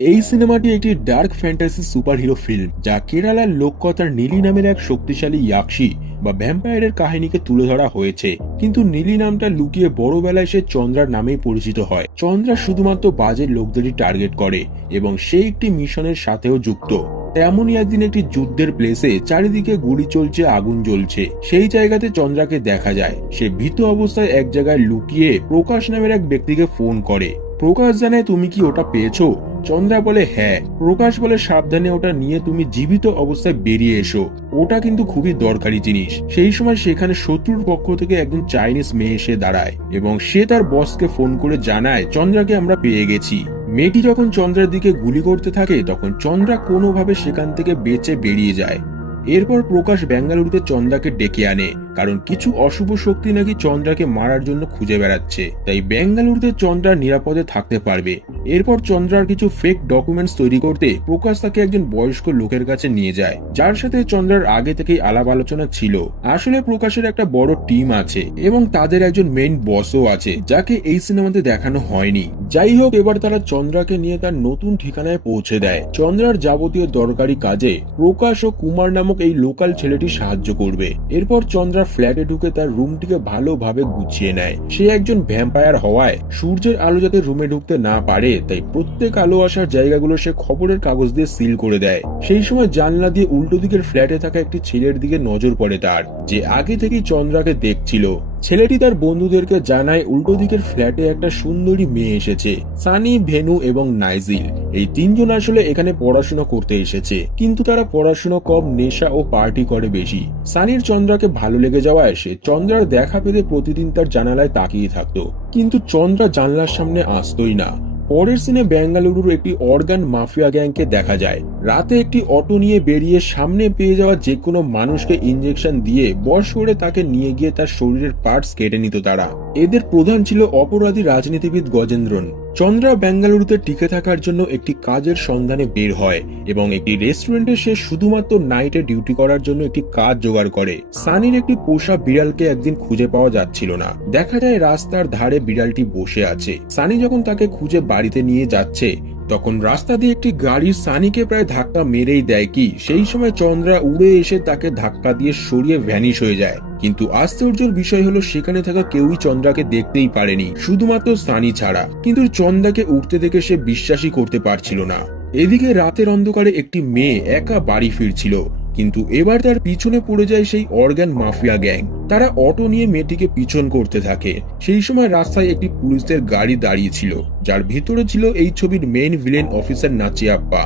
এই সিনেমাটি একটি ডার্ক ফ্যান্টাসি সুপারহিরো ফিল্ম, যা কেরালার লোককথার নীলি নামের এক শক্তিশালী ইয়াক্ষী বা ভ্যাম্পায়ারের কাহিনীকে তুলে ধরা হয়েছে। কিন্তু নীলি নামটা লুকিয়ে বড়বেলায় সে চন্দ্রার নামেই পরিচিত হয়। চন্দ্রা শুধুমাত্র বাজের লোকদেরই টার্গেট করে এবং সে একটি মিশনের সাথেও যুক্ত। তেমনই একদিন একটি যুদ্ধের প্লেসে চারিদিকে গুলি চলছে, আগুন জ্বলছে। সেই জায়গাতে চন্দ্রাকে দেখা যায়। সে ভীত অবস্থায় এক জায়গায় লুকিয়ে প্রকাশ নামের এক ব্যক্তিকে ফোন করে। প্রকাশ জানায় তুমি কি ওটা পেয়েছ? চন্দ্রা বলে হ্যাঁ। প্রকাশ বলে, সাবধানে ওটা নিয়ে তুমি জীবিত অবস্থায় বেরিয়ে এসো। ওটা কিন্তু খুবই দরকারি জিনিস। সেই সময় সেখানে শত্রুর পক্ষ থেকে একজন চাইনিজ মেয়ে এসে দাঁড়ায় এবং সে তার বসকে ফোন করে জানায়, চন্দ্রাকে আমরা পেয়ে গেছি। মেয়েটি যখন চন্দ্রার দিকে গুলি করতে থাকে, তখন চন্দ্রা কোনোভাবে সেখান থেকে বেঁচে বেরিয়ে যায়। এরপর প্রকাশ বেঙ্গালুরুতে চন্দ্রাকে ডেকে আনে। কারণ কিছু অশুভ শক্তি নাকি চন্দ্রাকে মারার জন্য খুঁজে বেড়াচ্ছে। তাই বেঙ্গালুরুতে চন্দ্রা নিরাপদে থাকতে পারবে। এরপর চন্দ্রার কিছু ফেক ডকুমেন্টস তৈরি করতে প্রকাশ তাকে একজন বয়স্ক লোকের কাছে নিয়ে যায়, যার সাথে চন্দ্রার আগে থেকেই আলাপ আলোচনা ছিল। আসলে প্রকাশের একটা বড় টিম আছে এবং তাদের একজন মেইন বসও আছে, যাকে এই সিনেমাতে দেখানো হয়নি। যাই হোক, এবার তারা চন্দ্রাকে নিয়ে তার নতুন ঠিকানায় পৌঁছে দেয়। চন্দ্রার যাবতীয় দরকারি কাজে প্রকাশ ও কুমার নামক এই লোকাল ছেলেটি সাহায্য করবে। এরপর চন্দ্রা ফ্ল্যাটে ঢুকে তার রুমটিকে ভালোভাবে গুছিয়ে নেয়। সে একজন ভ্যাম্পায়ার হওয়ায় সূর্যের আলো যাতে রুমে ঢুকতে না পারে, তাই প্রত্যেক আলো আসার জায়গাগুলো সে খবরের কাগজ দিয়ে সিল করে দেয়। সেই সময় জানলা দিয়ে উল্টো দিকের ফ্ল্যাটে থাকা একটি ছেলের দিকে নজর পড়ে তার, যে আগে থেকেই চন্দ্রাকে দেখছিল। ছেলেটি তার বন্ধুদেরকে জানায় উল্টো দিকের ফ্ল্যাটে একটা সুন্দরী মেয়ে এসেছে, সানি, ভেনু এবং নাইজিল। এই তিনজন আসলে এখানে পড়াশোনা করতে এসেছে, কিন্তু তারা পড়াশুনো কম, নেশা ও পার্টি করে বেশি। সানির চন্দ্রাকে ভালো লেগে যাওয়া এসে চন্দ্রার দেখা পেতে প্রতিদিন তার জানালায় তাকিয়ে থাকতো, কিন্তু চন্দ্রা জানলার সামনে আসতোই না। পরের সিনে বেঙ্গালুরুর একটি অর্গান মাফিয়া গ্যাংকে দেখা যায়। রাতে একটি অটো নিয়ে বেরিয়ে সামনে পেয়ে যাওয়া যে কোনো মানুষকে ইঞ্জেকশন দিয়ে বশ করে তাকে নিয়ে গিয়ে তার শরীরের পার্টস কেটে নিত তারা। এদের প্রধান ছিল অপরাধী রাজনীতিবিদ গজেন্দ্রন। চন্দ্রা বেঙ্গালুরুতে টিকে থাকার জন্য একটি কাজের সন্ধানে বের হয় এবং একটি রেস্টুরেন্টে সে শুধুমাত্র নাইটে ডিউটি করার জন্য একটি কাজ জোগাড় করে। সানির একটি পোষা বিড়ালকে একদিন খুঁজে পাওয়া যাচ্ছিল না। দেখা যায় রাস্তার ধারে বিড়ালটি বসে আছে। সানি যখন তাকে খুঁজে বাড়িতে নিয়ে যাচ্ছে, তখন রাস্তা দিয়ে একটি গাড়ি সানিকে প্রায় ধাক্কা মেরেই দেয় কি, সেই সময় চন্দ্রা উড়ে এসে তাকে ধাক্কা দিয়ে সরিয়ে ভ্যানিশ হয়ে যায়। কিন্তু আশ্চর্যের বিষয় হলো সেখানে থাকা কেউই চন্দ্রাকে দেখতেই পারেনি, শুধুমাত্র সানি ছাড়া। কিন্তু চন্দ্রাকে উঠতে দেখে সে বিশ্বাসই করতে পারছিল না। এদিকে রাতের অন্ধকারে একটি মেয়ে একা বাড়ি ফিরছিল, কিন্তু এবার তার পিছনে পড়ে যায় সেই অর্গ্যান মাফিয়া গ্যাং। তারা অটো নিয়ে মেয়েটিকে পিছন করতে থাকে। সেই সময় রাস্তায় একটি পুলিশদের গাড়ি দাঁড়িয়েছিল যার ভিতরে ছিল এই ছবির main villain officer Nachiappa.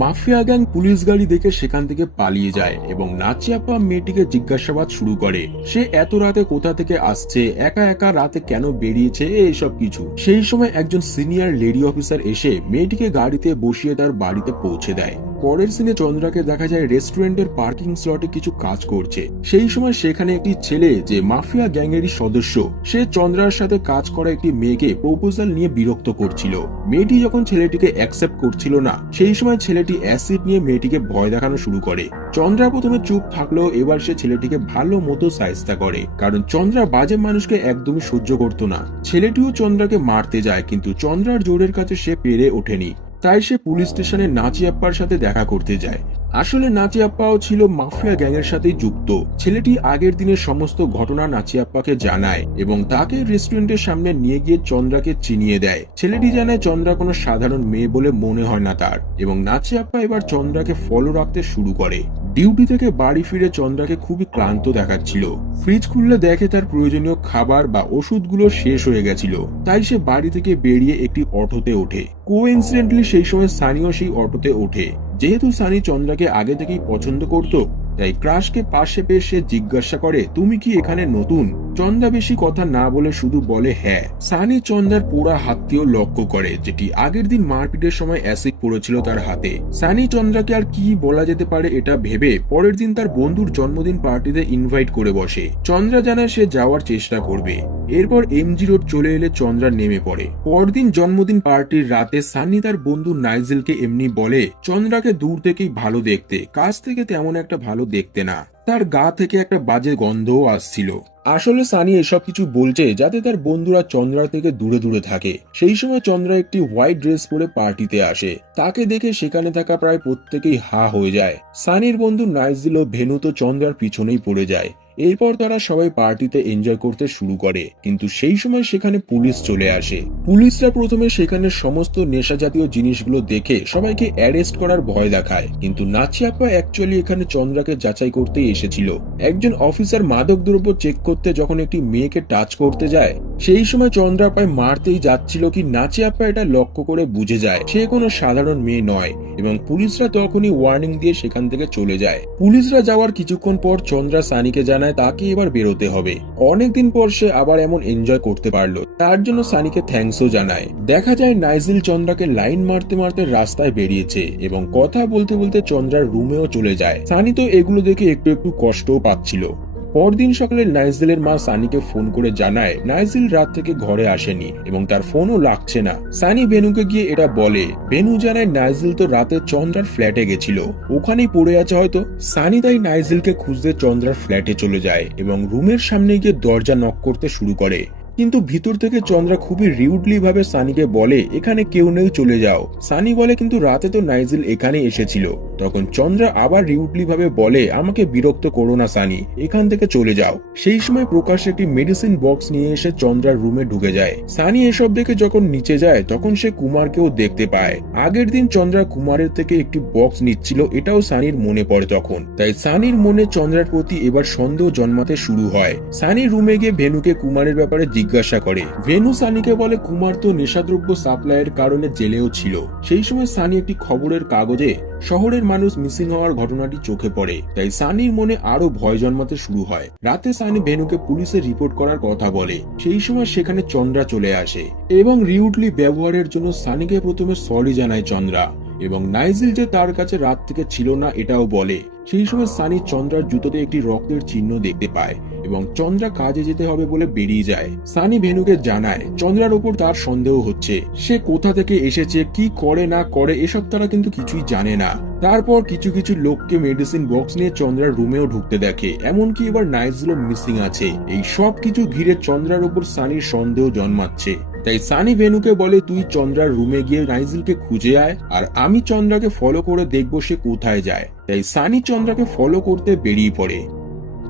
Mafia gang police গাড়ি দেখে সেখান থেকে পালিয়ে যায় এবং নাচিয়াপ্পা মেয়েটিকে জিজ্ঞাসাবাদ শুরু করে, সে এত রাতে কোথা থেকে আসছে? একা একা রাতে কেন বেরিয়েছে? এইসব কিছু। সেই সময় একজন সিনিয়র লেডি অফিসার এসে মেয়েটিকে গাড়িতে বসিয়ে তার বাড়িতে পৌঁছে দেয়। পরের সিনে চন্দ্রাকে দেখা যায় রেস্টুরেন্টের পার্কিং স্লটে কিছু কাজ করছে। সেই সময় সেখানে একটি ছেলে যে মাফিয়া গ্যাংয়েরই সদস্য, সে চন্দ্রার সাথে কাজ করা একটি মেয়েকে প্রপোজাল নিয়ে বিরক্ত করছিল। মেয়েটি যখন ছেলেটিকে অ্যাকসেপ্ট করছিল না, সেই সময় ছেলেটি অ্যাসিড নিয়ে মেয়েটিকে ভয় দেখানো শুরু করে। চন্দ্রা প্রথমে চুপ থাকলেও এবার সে ছেলেটিকে ভালো মতো সাইজটা করে। কারণ চন্দ্রা বাজে মানুষকে একদমই সহ্য করত না। ছেলেটিও চন্দ্রাকে মারতে যায়, কিন্তু চন্দ্রার জোরের কাছে সে পেরে ওঠেনি। তাই সে পুলিশ স্টেশনে নাচিয়াপ্পার সাথে দেখা করতে যায়। আসলে নাচিয়াপ্পাও ছিল মাফিয়া গ্যাংয়ের সাথেই যুক্ত। ছেলেটি আগের দিনের সমস্ত ঘটনা নাচিয়াপ্পাকে জানায় এবং তাকে রেস্টুরেন্টের সামনে নিয়ে গিয়ে চন্দ্রাকে চিনিয়ে দেয়। ছেলেটি জানায় চন্দ্রা কোনো সাধারণ মেয়ে বলে মনে হয় না তার এবং নাচিয়াপ্পা এবার চন্দ্রাকে ফলো রাখতে শুরু করে। ডিউটি থেকে বাড়ি ফিরে চন্দ্রাকে খুবই ক্লান্ত দেখাচ্ছিল। ফ্রিজ খুললে দেখে তার প্রয়োজনীয় খাবার বা ওষুধগুলো শেষ হয়ে গেছিল। তাই সে বাড়ি থেকে বেরিয়ে একটি অটোতে ওঠে। কোইন্সিডেন্টলি সেই সময় স্থানীয় সেই অটোতে ওঠে। যেহেতু সানি চন্দ্রাকে আগে থেকেই পছন্দ করত, তাই ক্রাশকে পাশে পেয়ে সে জিজ্ঞাসা করে, তুমি কি এখানে নতুন? চন্দা বেশি কথা না বলে শুধু বলে হ্যাঁ। সানি চন্দার পোড়া হাতটিও লক্ষ্য করে, যেটি আগের দিন মারপিটের সময় অ্যাসিড পড়েছিল তার হাতে। সানি চন্দ্রাকে আর কি বলা যেতে পারে এটা ভেবে পরের দিন তার বন্ধুর জন্মদিন পার্টিতে ইনভাইট করে বসে। চন্দ্রা জানায় সে যাওয়ার চেষ্টা করবে। এরপর এমজি রোড চলে এলে চন্দ্রা নেমে পড়ে। পরদিন জন্মদিন পার্টির রাতে সানি তার বন্ধু নাইজেলকে এমনি বলে, চন্দ্রাকে দূর থেকেই ভালো দেখতে। কাছ থেকে তেমন একটা ভালো দেখতে না। তার গা থেকে একটা বাজে গন্ধও আসছিল। আসলে সানি এসব কিছু বলছে যাতে তার বন্ধুরা চন্দ্রা থেকে দূরে দূরে থাকে। সেই সময় চন্দ্রা একটি হোয়াইট ড্রেস পরে পার্টিতে আসে। তাকে দেখে সেখানে থাকা প্রায় প্রত্যেকেই হা হয়ে যায়। সানির বন্ধু নাইজিল ও ভেনু তো চন্দ্রার পিছনেই পড়ে যায়। এরপর তারা সবাই পার্টিতে এনজয় করতে শুরু করে। কিন্তু সেই সময় সেখানে পুলিশ চলে আসে। পুলিশরা প্রথমে সেখানে সমস্ত নেশা জাতীয় জিনিসগুলো দেখে সবাইকে অ্যারেস্ট করার ভয় দেখায়। কিন্তু নাচিয়াপ্পা অ্যাকচুয়ালি এখানে চন্দ্রাকে যাচাই করতেই এসেছিল। একজন অফিসার মাদক দ্রব্য চেক করতে যখন একটি মেয়েকে টাচ করতে যায়, সেই সময় চন্দ্রাপায় মারতেই যাচ্ছিল কি নাচিয়াপ্পা এটা লক্ষ্য করে বুঝে যায়, সে কোনো সাধারণ মেয়ে নয়। এবং পুলিশরা তখনই ওয়ার্নিং দিয়ে সেখান থেকে চলে যায়। পুলিশরা যাওয়ার কিছুক্ষণ পর চন্দ্রা সানিকে জানায় তাকে এবার বেরোতে হবে। অনেকদিন পর সে আবার এমন এনজয় করতে পারল। তার জন্য সানিকে থ্যাঙ্কসও জানায়। দেখা যায় নাইজিল চন্দ্রাকে লাইন মারতে মারতে রাস্তায় বেরিয়েছে এবং কথা বলতে বলতে চন্দ্রার রুমেও চলে যায়। সানি তো এগুলো দেখে একটু একটু কষ্টও পাচ্ছিল। পরদিন সকালে নাইজেলের মা সানিকে ফোন করে জানায়, নাইজেল রাত থেকে ঘরে আসেনি এবং তার ফোনও লাগছে না। সানি বেনুকে গিয়ে এটা বলে, বেনু জানায় নাইজেল তো রাতে চন্দ্রার ফ্ল্যাটে গেছিল। ওখানেই পড়ে আছে হয়তো। সানি তাই নাইজেলকে খুঁজতে চন্দ্রার ফ্ল্যাটে চলে যায় এবং রুমের সামনে গিয়ে দরজা নক করতে শুরু করে। কিন্তু ভিতর থেকে চন্দ্রা খুবই রিউডলি ভাবে সানিকে বলে, এখানে কেউ নেই, চলে যাও। সানি বলে, কিন্তু রাতে তো নাইজেল এখানে এসেছিল। তখন চন্দ্রা আবার ভাবে বলে, আমাকে বিরক্ত করো না, সানি, এখান থেকে চলে যাও। সেই সময় প্রকাশ একটি মেডিসিন বক্স নিয়ে এসে চন্দ্রার রুমে ঢুকে যায়। সানি এসব দেখে যখন নিচে যায়, তখন সে কুমারকেও দেখতে পায়। আগের দিন চন্দ্রা কুমারের থেকে একটি বক্স নিচ্ছিল, এটাও সানির মনে পড়ে তখন। তাই সানির মনে চন্দ্রার প্রতি এবার সন্দেহ জন্মাতে শুরু হয়। সানি রুমে গিয়ে ভেনুকে কুমারের ব্যাপারে জিজ্ঞাসা করে। ভেনু সানিকে বলে, কুমার তো নেশাদ্রব্য সাপ্লাইয়ের কারণে জেলেও ছিল। সেই সময় সানি একটি খবরের কাগজে, শহরের মানুষ মিসিং হওয়ার ঘটনাটি চোখে পড়ে, তাই সানির মনে আরও ভয় জন্মাতে শুরু হয়। রাতে সানি ভেনুকে পুলিশে রিপোর্ট করার কথা বলে। সেই সময় সেখানে চন্দ্রা চলে আসে, এবং রিউডলি ব্যবহারের জন্য সানিকে প্রথমে সরি জানায় চন্দ্রা। এবং নাইজিল যে তার কাছে রাত থেকে ছিল না এটাও বলে। সেই সময় সানি চন্দ্রার জুতোতে একটি রক্তের চিহ্ন দেখতে পায় এবং চন্দ্রা কাজে যেতে হবে বলে বেরিয়ে যায়। সানি ভেনুকে জানায়, চন্দ্রার উপর তার সন্দেহ হচ্ছে। সে কোথা থেকে এসেছে, কি করে না করে, এসব তারা কিন্তু কিছুই জানে না। তারপর কিছু কিছু লোককে মেডিসিন বক্স নিয়ে চন্দ্রার রুমেও ঢুকতে দেখে। এমনকি এবার নাইজলও মিসিং আছে। এই সব কিছু ঘিরে চন্দ্রার উপর সানির সন্দেহ জন্মাচ্ছে। তাই সানি ভেনুকে বলে, তুই চন্দ্রার রুমে গিয়ে নাইজিলকে খুঁজে আয়, আর আমি চন্দ্রাকে ফলো করে দেখব সে কোথায় যায়। তাই সানি চন্দ্রাকে ফলো করতে বেরিয়ে পড়ে।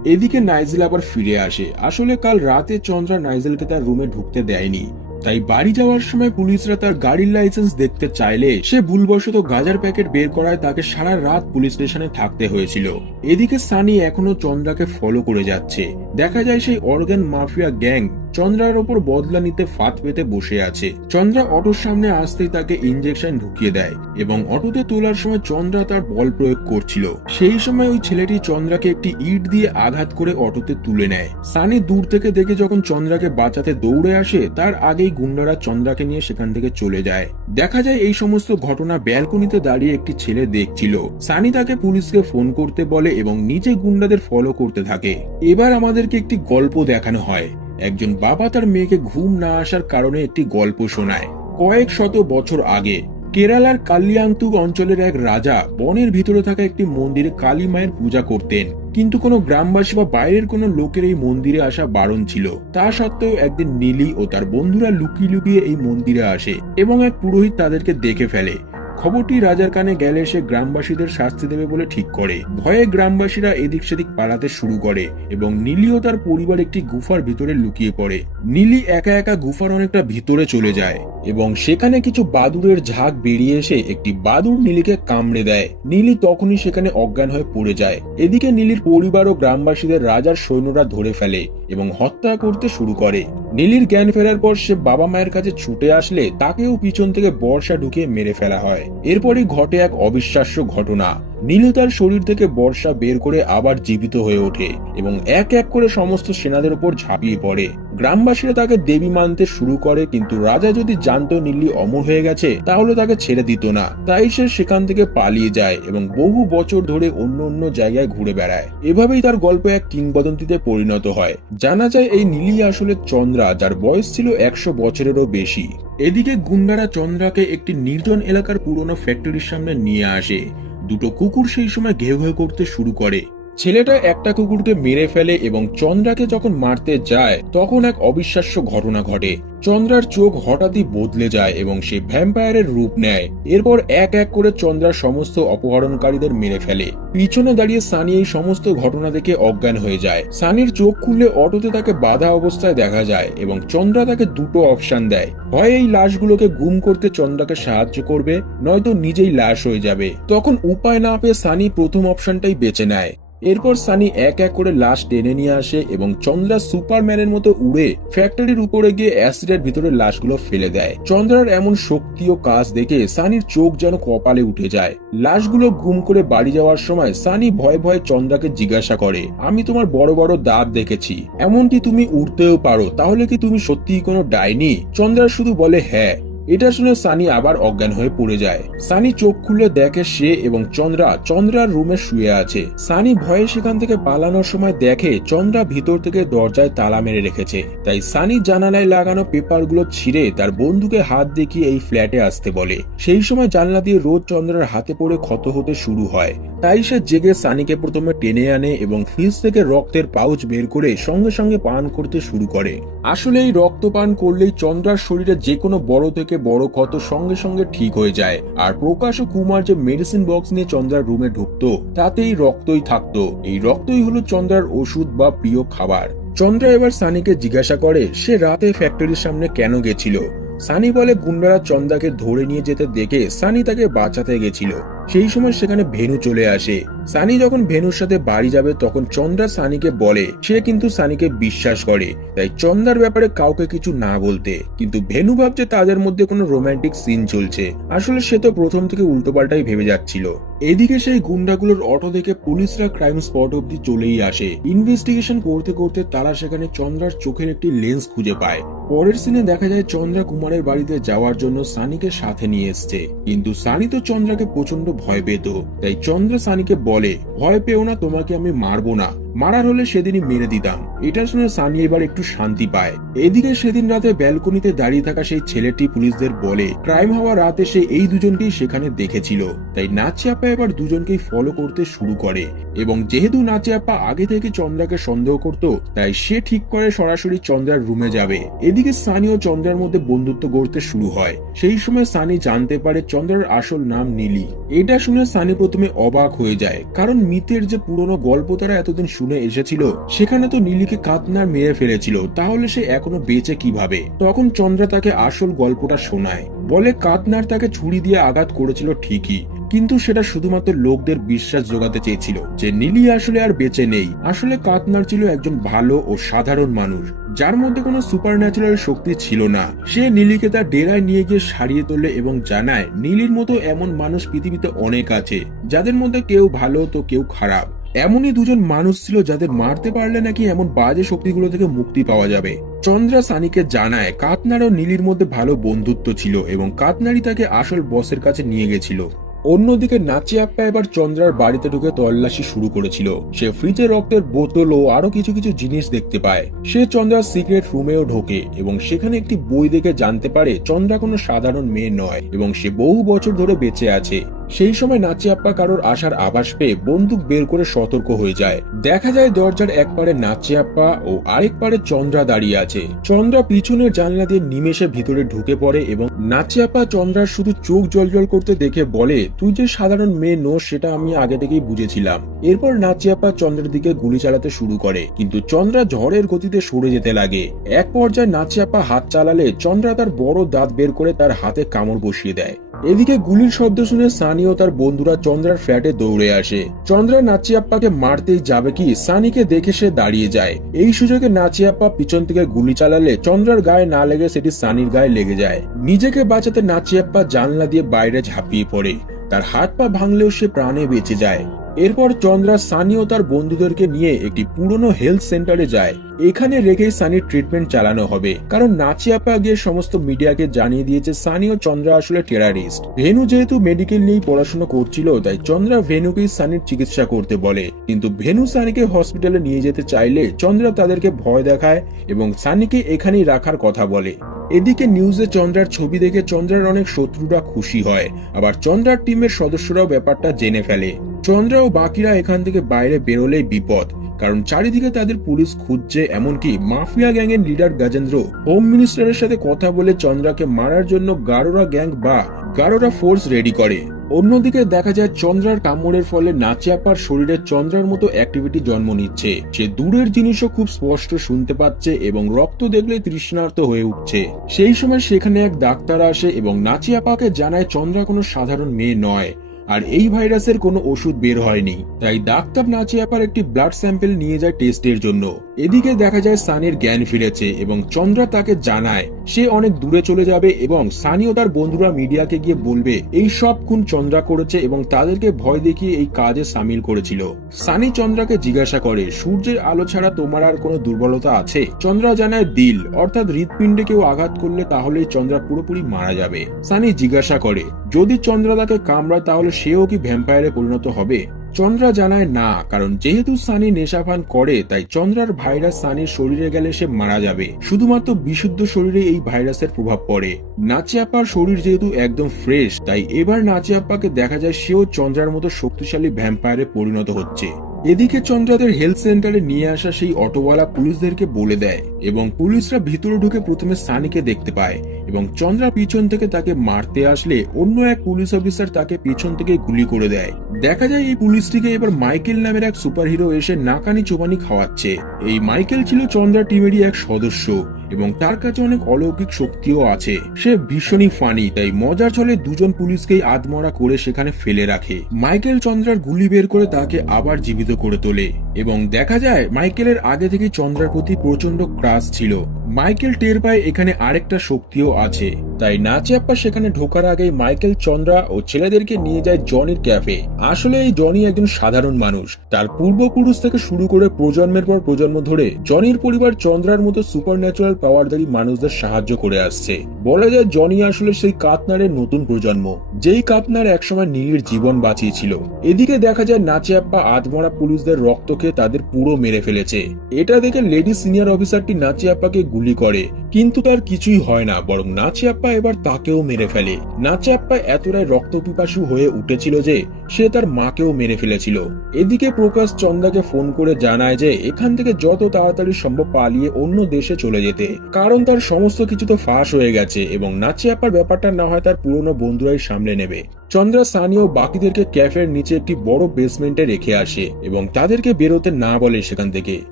এদিকে নাইজেল আবার ফিরে আসে। আসলে কাল রাতে চন্দ্রা নাইজেলকে তার রুমে ঢুকতে দেয়নি। তাই বাড়ি যাওয়ার সময় পুলিশরা তার গাড়ির লাইসেন্স দেখতে চাইলে, সে ভুলবশত গাজার প্যাকেট বের করায় তাকে সারা রাত পুলিশ স্টেশনে থাকতে হয়েছিল। এদিকে সানি এখনও চন্দ্রাকে ফলো করে যাচ্ছে। দেখা যায় সেই অর্গান মাফিয়া গ্যাং চন্দ্রার ওপর বদলা নিতে ফাঁদ পেতে বসে আছে। চন্দ্রা অটোর সামনে আসতেই তাকে ইঞ্জেকশন ঢুকিয়ে দেয় এবং অটোতে তোলার সময় চন্দ্রা তার বল প্রয়োগ করছিল। সেই সময় ওই ছেলেটি চন্দ্রাকে একটি ইট দিয়ে আঘাত করে অটোতে তুলে নেয়। সানি দূর থেকে দেখে যখন চন্দ্রাকে বাঁচাতে দৌড়ে আসে, তার আগেই গুন্ডারা চন্দ্রাকে নিয়ে সেখান থেকে চলে যায়। দেখা যায় এই সমস্ত ঘটনা ব্যালকনিতে দাঁড়িয়ে একটি ছেলে দেখছিল। সানি তাকে পুলিশকে ফোন করতে বলে এবং নিজে গুন্ডাদের ফলো করতে থাকে। এবার আমাদেরকে একটি গল্প দেখানো হয়। একজন বাবা তার মেয়েকে ঘুম না আসার কারণে একটি গল্প শোনায়। কয়েক শত বছর আগে, কেরালার কালিয়ান্তুক অঞ্চলের এক রাজা বনের ভিতরে থাকা একটি মন্দিরে কালী মায়ের পূজা করতেন। কিন্তু কোনো গ্রামবাসী বা বাইরের কোনো লোকের এই মন্দিরে আসা বারণ ছিল। তা সত্ত্বেও একদিন নীলি ও তার বন্ধুরা লুকিয়ে লুকিয়ে এই মন্দিরে আসে এবং এক পুরোহিত তাদেরকে দেখে ফেলে। খবরটি রাজার কানে গেলে সে গ্রামবাসীদের শাস্তি দেবে বলে ঠিক করে। ভয়ে গ্রামবাসীরা এদিক সেদিক পালাতে শুরু করে এবং নীলি ও তার পরিবার একটি গুফার ভিতরে লুকিয়ে পড়ে। নীলি একা একা গুফার অনেকটা ভিতরে চলে যায় এবং সেখানে কিছু বাদুরের ঝাঁক বেরিয়ে এসে একটি বাদুর নীলিকে কামড়ে দেয়। নীলি তখনই সেখানে অজ্ঞান হয়ে পড়ে যায়। এদিকে নীলির পরিবার ও গ্রামবাসীদের রাজার সৈন্যরা ধরে ফেলে এবং হত্যা করতে শুরু করে। নীলির জ্ঞান ফেরার পর সে বাবা মায়ের কাছে ছুটে আসলে তাকেও পিছন থেকে বর্ষা ঢুকিয়ে মেরে ফেলা হয়। এরপরই ঘটে এক অবিশ্বাস্য ঘটনা। নীলু তার শরীর থেকে বর্ষা বের করে আবার জীবিত হয়ে ওঠে এবং এক এক করে সমস্ত সেনাদের উপর ঝাঁপিয়ে পড়ে। গ্রামবাসীরা তাকে দেবী মানতে শুরু করে, কিন্তু রাজা যদি জানতো নীলি অমর হয়ে গেছে, তাহলে তাকে ছেড়ে দিত না। তাই সে সেখান থেকে পালিয়ে যায় এবং বহু বছর ধরে অন্য অন্য জায়গায় ঘুরে বেড়ায়। এভাবেই তার গল্প এক কিংবদন্তিতে পরিণত হয়। জানা যায় এই নীলি আসলে চন্দ্রা, যার বয়স ছিল একশো বছরেরও বেশি। এদিকে গুন্ডারা চন্দ্রাকে একটি নির্জন এলাকার পুরনো ফ্যাক্টরির সামনে নিয়ে আসে। দুটো কুকুর সেই সময় ঘেউ ঘেউ করতে শুরু করে। ছেলেটা একটা কুকুরকে মেরে ফেলে এবং চন্দ্রাকে যখন মারতে যায়, তখন এক অবিশ্বাস্য ঘটনা ঘটে। চন্দ্রার চোখ হঠাৎই বদলে যায় এবং সে ভ্যাম্পায়ারের রূপ নেয়। এরপর এক এক করে চন্দ্রার সমস্ত অপহরণকারীদের মেরে ফেলে। পিছনে দাঁড়িয়ে সানি এই সমস্ত ঘটনা দেখে অজ্ঞান হয়ে যায়। সানির চোখ খুললে অটোতে তাকে বাধা অবস্থায় দেখা যায় এবং চন্দ্রা তাকে দুটো অপশন দেয়। হয় এই লাশগুলোকে গুম করতে চন্দ্রাকে সাহায্য করবে, নয়তো নিজেই লাশ হয়ে যাবে। তখন উপায় না পেয়ে সানি প্রথম অপশনটাই বেছে নেয়। এরপর সানি এক এক করে লাশ টেনে নিয়ে আসে এবং চন্দ্রা সুপারম্যানের মতো উড়ে ফ্যাক্টরির উপরে গিয়ে অ্যাসিডের ভিতরে লাশগুলো ফেলে দেয়। চন্দ্রার এমন শক্তি ও কাজ দেখে সানির চোখ যেন কপালে উঠে যায়। লাশগুলো গুম করে বাড়ি যাওয়ার সময় সানি ভয়ে ভয়ে চন্দ্রাকে জিজ্ঞাসা করে, আমি তোমার বড় বড় দাঁত দেখেছি। এমনকি তুমি উড়তেও পারো, তাহলে কি তুমি সত্যিই কোনো ডাইনি? চন্দ্রা শুধু বলে হ্যাঁ। এটা শুনে সানি আবার অজ্ঞান হয়ে পড়ে যায়। সানি চোখ খুলে দেখে সে এবং চন্দ্রা চন্দ্রার রুমে শুয়ে আছে। সানি ভয়ে সেখান থেকে পালানোর সময় দেখে চন্দ্রা ভিতর থেকে দরজায় তালা মেরে রেখেছে। তাই সানি জানালায় লাগানো পেপারগুলো ছিঁড়ে তার বন্ধুকে হাত দেখিয়ে এই ফ্ল্যাটে আসতে বলে। সেই সময় জানলা দিয়ে রোদ চন্দ্রার হাতে পড়ে ক্ষত হতে শুরু হয়। তাই সে জেগে সানিকে প্রথমে টেনে আনে এবং ফ্রিজ থেকে রক্তের পাউচ বের করে সঙ্গে সঙ্গে পান করতে শুরু করে। আসলে এই রক্ত পান করলেই চন্দ্রার শরীরে যে কোনো বড় থেকে বড় ক্ষত সঙ্গে সঙ্গে ঠিক হয়ে যায়। আর প্রকাশ ও কুমার যে মেডিসিন বক্স নিয়ে চন্দ্রার রুমে ঢুকতো, তাতেই রক্তই থাকতো। এই রক্তই হলো চন্দ্রার ওষুধ বা প্রিয় খাবার। চন্দ্রা এবার সানিকে জিজ্ঞাসা করে, সে রাতে ফ্যাক্টরির সামনে কেন গেছিল? সানি বলে, গুন্ডারা চন্দাকে ধরে নিয়ে যেতে দেখে সানি তাকে বাঁচাতে গেছিল। সেই সময় সেখানে ভেনু চলে আসে। সানি যখন ভেনুর সাথে বাড়ি যাবে, তখন চন্দ্রা সানিকে বলে, সে কিন্তু সানিকে বিশ্বাস করে, তাই চন্দ্রার ব্যাপারে কাউকে কিছু না বলতে। কিন্তু ভেনু ভাবছে তাদের মধ্যে কোনো রোম্যান্টিক সিন চলছে। আসলে সে তো প্রথম থেকে উল্টোপাল্টাই ভেবে যাচ্ছিল। এদিকে সেই গুন্ডাগুলোর অটো দেখে পুলিশরা ক্রাইম স্পট অব্দি চলেই আসে। ইনভেস্টিগেশন করতে করতে তারা সেখানে চন্দ্রার চোখের একটি লেন্স খুঁজে পায়। পরের সিনে দেখা যায় চন্দ্রা কুমারের বাড়িতে যাওয়ার জন্য সানিকে সাথে নিয়ে এসছে। কিন্তু সানি তো চন্দ্রাকে প্রচণ্ড ভয় পেত। তাই চন্দ্রা সানিকে বলে, ভয় পেও না, তোমাকে আমি মারবো না। মারার হলে সেদিনই মেরে দিতাম। এটা শুনে সানি এবার একটু শান্তি পায়। এদিকে সেদিন রাতে ব্যালকনিতে দাঁড়িয়ে থাকা সেই ছেলেটি পুলিশদের বলে, ক্রাইম হওয়া রাতে সে এই দুজনকেই সেখানে দেখেছিল। তাই নাচিয়াপ্পা এবার দুজনকেই ফলো করতে শুরু করে। এবং যেহেতু নাচিয়াপ্পা আগে থেকে চন্দ্রাকে সন্দেহ করত, তাই সে ঠিক করে সরাসরি চন্দ্রার রুমে যাবে। এদিকে সানি ও চন্দ্রার মধ্যে বন্ধুত্ব গড়তে শুরু হয়। সেই সময় সানি জানতে পারে চন্দ্রার আসল নাম নীলি। এটা শুনে সানি প্রথমে অবাক হয়ে যায়। কারণ মিতের যে পুরনো গল্প তারা এতদিন শুনে এসেছিল, সেখানে তো নীলিকে কাতনার মেরে ফেলেছিল, তাহলে সে এখনও বেঁচে কীভাবে? তখন চন্দ্রা তাকে আসল গল্পটা শোনায়। বলে, কাতনার তাকে ছুরি দিয়ে আঘাত করেছিল ঠিকই, কিন্তু সেটা শুধুমাত্র লোকদের বিশ্বাস জোগাতে চেয়েছিল, যে নীলি আসলে আর বেঁচে নেই। আসলে কাতনার ছিল একজন ভালো ও সাধারণ মানুষ, যার মধ্যে কোনো সুপার ন্যাচারাল শক্তি ছিল না। সে নীলিকে তার ডেরায় নিয়ে গিয়ে সারিয়ে তোলে এবং জানায়, নীলির মতো এমন মানুষ পৃথিবীতে অনেক আছে, যাদের মধ্যে কেউ ভালো তো কেউ খারাপ। এমনই দুজন মানুষ ছিল যাদের মারতে পারলে নাকি এমন বাজে শক্তিগুলো থেকে মুক্তি পাওয়া যাবে। চন্দ্রা সানিকে জানায় কাতনার ও নীলির মধ্যে ভালো বন্ধুত্ব ছিল এবং কাতনারি তাকে আসল বসের কাছে নিয়ে গেছিল। অন্যদিকে নাচিয়াপ্পা এবার চন্দ্রার বাড়িতে ঢুকে তল্লাশি শুরু করেছিল। সে ফ্রিজে রক্তের বোতল ও আরও কিছু কিছু জিনিস দেখতে পায়। সে চন্দ্রার সিক্রেট রুমেও ঢোকে এবং সেখানে একটি বই দেখে জানতে পারে চন্দ্রা কোনো সাধারণ মেয়ে নয় এবং সে বহু বছর ধরে বেঁচে আছে। সেই সময় নাচিয়াপ্পা কারোর আসার আভাস পেয়ে বন্দুক বের করে সতর্ক হয়ে যায়। দেখা যায় দরজার এক পারে নাচিয়াপ্পা ও আরেক পারে চন্দ্রা দাঁড়িয়ে আছে। চন্দ্রা পিছনের জানলা দিয়ে নিমেষে ভিতরে ঢুকে পড়ে এবং নাচিয়াপ্পা চন্দ্রার শুধু চোখ জলজল করতে দেখে বলে, তুই যে সাধারণ মেয়ে নোস সেটা আমি আগে থেকেই বুঝেছিলাম। এরপর নাচিয়াপ্পা চন্দ্রের দিকে গুলি চালাতে শুরু করে, কিন্তু চন্দ্রা ঝড়ের গতিতে সরে যেতে লাগে। এক পর্যায়ে নাচিয়াপ্পা হাত চালালে চন্দ্রা তার বড় দাঁত বের করে তার হাতে কামড় বসিয়ে দেয়। এদিকে গুলির শব্দ শুনে সানি ও তার বন্ধুরা চন্দ্রার ফ্ল্যাটে দৌড়ে আসে। চন্দ্রা নাচিয়াপ্পাকে মারতেই যাবে কি সানিকে দেখে সে দাঁড়িয়ে যায়। এই সুযোগে নাচিয়াপ্পা পিছন থেকে গুলি চালালে চন্দ্রার গায়ে না লেগে সেটি সানির গায়ে লেগে যায়। নিজেকে বাঁচাতে নাচিয়াপ্পা জানলা দিয়ে বাইরে ঝাঁপিয়ে পড়ে। তার হাত পা ভাঙলেও সে প্রাণে বেঁচে যায়। এরপর চন্দ্রা সানি ও তার বন্ধুদেরকে নিয়ে একটি পুরনো হেলথ সেন্টারে যায়। এখানে রেখেই সানির ট্রিটমেন্ট চালানো হবে। কারণ নাচিয়াপা গিয়ে সমস্ত মিডিয়াকে জানিয়ে দিয়েছে, সানি ও চন্দ্রা আসলে টেরারিস্ট ভেনু যেহেতু মেডিকেল নিয়েই পড়াশোনা করছিল, তাই চন্দ্রা ভেনুকেই সানির চিকিৎসা করতে বলে। কিন্তু ভেনু সানিকে হসপিটালে নিয়ে যেতে চাইলে চন্দ্রা তাদেরকে ভয় দেখায় এবং সানিকে এখানেই রাখার কথা বলে। এদিকে নিউজে চন্দ্রার ছবি দেখে চন্দ্রার অনেক শত্রুরা খুশি হয়। আবার চন্দ্রার টিমের সদস্যরাও ব্যাপারটা জেনে ফেলে। চন্দ্রা ও বাকিরা এখান থেকে বাইরে বেরোলেই বিপদ, কারণ চারিদিকে তাদের পুলিশ খুঁজছে, এমনকি মাফিয়া গ্যাংয়ের লিডার গজেন্দ্র, হোম মিনিস্টারের সাথে কথা বলে চন্দ্রাকে মারার জন্য গারোরা গ্যাং বা গারোরা ফোর্স রেডি করে। অন্যদিকে দেখা যায় চন্দ্রার কামড়ের ফলে নাচিয়াপার শরীরে চন্দ্রার মতো অ্যাক্টিভিটি জন্ম নিচ্ছে। সে দূরের জিনিসও খুব স্পষ্ট শুনতে পাচ্ছে এবং রক্ত দেখলে তৃষ্ণার্ত হয়ে উঠছে। সেই সময় সেখানে এক ডাক্তার আসে এবং নাচিয়াপাকে জানায় চন্দ্রা কোনো সাধারণ মেয়ে নয়। আর এই ভাইরাসের কোনো ওষুধ বের হয়নি, তাই ডাক্তার নাচিয়াপার একটি ব্লাড স্যাম্পেল নিয়ে যায় টেস্টের জন্য। এদিকে দেখা যায় সানির জ্ঞান ফিরেছে এবং চন্দ্রা তাকে জানায়, সে অনেক দূরে চলে যাবে এবং সানি ও তার বন্ধুরা মিডিয়াকে গিয়ে বলবে, এই সব খুন চন্দ্রা করেছে এবং তাদেরকে ভয় দেখিয়ে এই কাজে সামিল করেছিল। সানি চন্দ্রাকে জিজ্ঞাসা করে, সূর্যের আলো ছাড়া তোমার আর কোনো দুর্বলতা আছে? চন্দ্রা জানায়, দিল। অর্থাৎ হৃৎপিণ্ডে কেউ আঘাত করলে তাহলে চন্দ্রা পুরোপুরি মারা যাবে। সানি জিজ্ঞাসা করে, যদি চন্দ্রা তাকে কামড়ায় তাহলে সেও কি ভ্যাম্পায়ারে পরিণত হবে? চন্দ্রা জানায় না, কারণ যেহেতু সানি নেশাপান করে, তাই চন্দ্রার ভাইরাস সানির শরীরে গেলে সে মারা যাবে। শুধুমাত্র বিশুদ্ধ শরীরে এই ভাইরাসের প্রভাব পড়ে। নাচিয়াপ্পার শরীর যেহেতু একদম ফ্রেশ, তাই এবার নাচিয়াপ্পাকে দেখা যায় সেও চন্দ্রার মতো শক্তিশালী ভ্যাম্পায়ারে পরিণত হচ্ছে। এদিকে চন্দ্রাদের হেলথ সেন্টারে নিয়ে আসা সেই অটোওয়ালা পুলিশদেরকে বলে দেয়, এবং পুলিশরা ভিতরে ঢুকে প্রথমে সানিকে দেখতে পায়। এবং চন্দ্রা পিছন থেকে তাকে মারতে আসলে অন্য এক পুলিশ অফিসার তাকে পিছন থেকে গুলি করে দেয়। দেখা যায় এই পুলিশটিকে এবার মাইকেল নামের এক সুপারহিরো এসে নাকানি চোবানি খাওয়াচ্ছে। এই মাইকেল ছিল চন্দ্রা টিমেরই এক সদস্য এবং তার কাছে অনেক অলৌকিক শক্তিও আছে। সে ভীষণই ফানি তাই মজার ছলে দুজন পুলিশকেই আদমরা করে সেখানে ফেলে রাখে। মাইকেল চন্দ্রার গুলি বের করে তাকে আবার জীবিত করে তোলে এবং দেখা যায় মাইকেলের আগে থেকে চন্দ্রার প্রতি প্রচণ্ড ক্রাশ ছিল। মাইকেল টের পায় এখানে আরেকটা শক্তিও আছে। তাই নাচিয়াপ্পা সেখানে ঢোকার আগেই মাইকেল, চন্দ্রা ও ছেলেদেরকে নিয়ে যায় জনির ক্যাফে। আসলে এই জনি একজন সাধারণ মানুষ। তার পূর্বপুরুষ থেকে শুরু করে প্রজন্মের পর প্রজন্ম ধরে জনির পরিবার চন্দ্রার মতো সুপার ন্যাচারাল পাওয়ারদারী মানুষদের সাহায্য করে আসছে। বলা যায় জনি আসলে সেই কাতনারের নতুন প্রজন্ম, যেই কাতনার একসময় নীলের জীবন বাঁচিয়েছিল। এদিকে দেখা যায় নাচিয়াপ্পা আধমরা পুলিশদের রক্ত খেয়ে তাদের পুরো মেরে ফেলেছে। এটা দেখে লেডি সিনিয়র অফিসারটি নাচিয়াপ্পাকে গুলি করে। কিন্তু তার কিছুই হয় না, বরং নাচিয়াপ্পা এবার তাকেও মেরে ফেলে। নাচিয়াপ্পা এতটাই রক্তপিপাসু হয়ে উঠেছিল যে, সে তার মাকেও মেরে ফেলেছিল। এদিকে প্রকাশ চন্দাকে ফোন করে জানায় যে, এখান থেকে যত তাড়াতাড়ি সম্ভব পালিয়ে অন্য দেশে চলে যেতে। কারণ তার সমস্ত কিছু তো ফাঁস হয়ে গেছে, এবং নাচিয়াপ্পার ব্যাপারটা না হয় তার পুরনো বন্ধুরাই সামলে নেবে। চন্দ্রা সানি ও বাকিদেরকে ক্যাফের নিচে একটি বড় বেসমেন্টে রেখে আসে এবং তাদেরকে বেরোতে না বলে সেখান থেকে।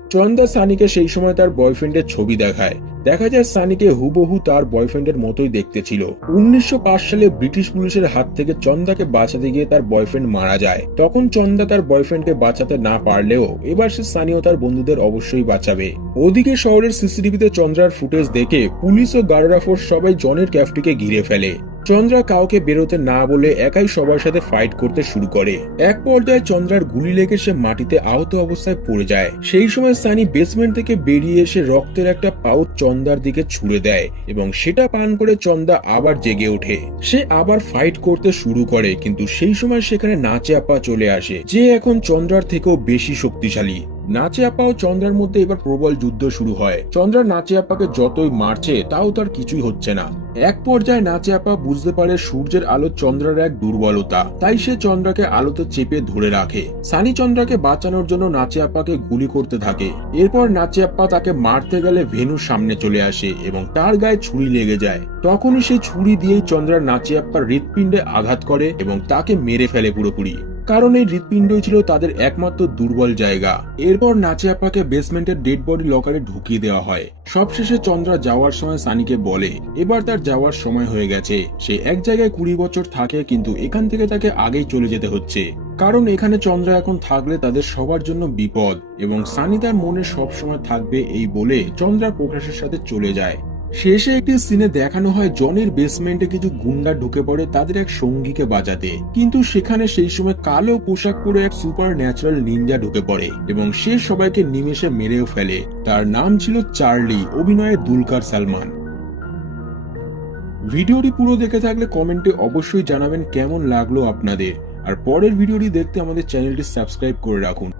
চন্দ্রা সানিকে সেই সময় তার বয়ফ্রেন্ডের ছবি দেখায়। দেখা যায় সানিকে হুবহু তার বয়ফ্রেন্ডের মতোই দেখতে ছিল। উনিশশো সালে ব্রিটিশ পুলিশের হাত থেকে চন্দাকে বাঁচাতে গিয়ে তার বয়ফ্রেন্ড মারা যায়। তখন চন্দা তার বয়ফ্রেন্ডকে বাঁচাতে না পারলেও এবার সে সানি ও তার বন্ধুদের অবশ্যই বাঁচাবে। ওদিকে শহরের সিসিটিভিতে চন্দ্রার ফুটেজ দেখে পুলিশ ও গার্ডরা ফোর্স সবাই জনের ক্যাফটিকে ঘিরে ফেলে। চন্দ্রা কাউকে বেরোতে না বলে একাই সবার সাথে ফাইট করতে শুরু করে। এক পর্যায়ে চন্দ্রার গুলি লেগে সে মাটিতে আহত অবস্থায় পড়ে যায়। সেই সময় সানি বেসমেন্ট থেকে বেরিয়ে এসে রক্তের একটা পাউচ চন্দার দিকে ছুড়ে দেয় এবং সেটা পান করে চন্দা আবার জেগে ওঠে। সে আবার ফাইট করতে শুরু করে, কিন্তু সেই সময় সেখানে নাচে আপা চলে আসে, যে এখন চন্দ্রার থেকেও বেশি শক্তিশালী। নাচে ও চন্দ্রার মধ্যে এবার প্রবল যুদ্ধ শুরু হয়। চন্দ্রা নাচে আপাকে যতই মারছে, তাও তার কিছুই হচ্ছে না। এক পর্যায়ে নাচে আপা বুঝতে পারে সূর্যের আলো চন্দ্রার এক দুর্বলতা। তাই সে চন্দ্রাকে আলোতে চেপে ধরে রাখে। সানি চন্দ্রাকে বাঁচানোর জন্য নাচে আপাকে গুলি করতে থাকে। এরপর নাচে আপা তাকে মারতে গেলে ভেনুর সামনে চলে আসে এবং তার গায়ে ছুরি লেগে যায়। তখনই সেই ছুরি দিয়েই চন্দ্রা নাচে আপ্পার হৃৎপিণ্ডে আঘাত করে এবং তাকে মেরে ফেলে পুরোপুরি। কারণ এই হৃৎপিণ্ডই ছিল তাদের একমাত্র দুর্বল জায়গা। এরপর নাচে আপ্পাকে বেসমেন্টের ডেড বডি লকারে ঢুকিয়ে দেওয়া হয়। সবশেষে চন্দ্রা যাওয়ার সময় সানিকে বলে, এবার তার যাওয়ার সময় হয়ে গেছে। সে এক জায়গায় কুড়ি বছর থাকে, কিন্তু এখান থেকে তাকে আগেই চলে যেতে হচ্ছে। কারণ এখানে চন্দ্রা এখন থাকলে তাদের সবার জন্য বিপদ, এবং সানি তার মনে সবসময় থাকবে এই বলে চন্দ্রা প্রকাশের সাথে চলে যায়। শেষে একটি সিনে দেখানো হয় জনের বেসমেন্টে কিছু গুন্ডা ঢুকে পড়ে তাদের এক সঙ্গীকে বাঁচাতে। কিন্তু সেখানে সেই সময় কালো পোশাক পরে এক সুপার ন্যাচারাল নিনজা ঢুকে পড়ে এবং সে সবাইকে নিমেষে মেরেও ফেলে। তার নাম ছিল চার্লি, অভিনয়ে দুলকার সালমান। ভিডিওটি পুরো দেখে থাকলে কমেন্টে অবশ্যই জানাবেন কেমন লাগল আপনাদের। আর পরের ভিডিওটি দেখতে আমাদের চ্যানেলটি সাবস্ক্রাইব করে রাখুন।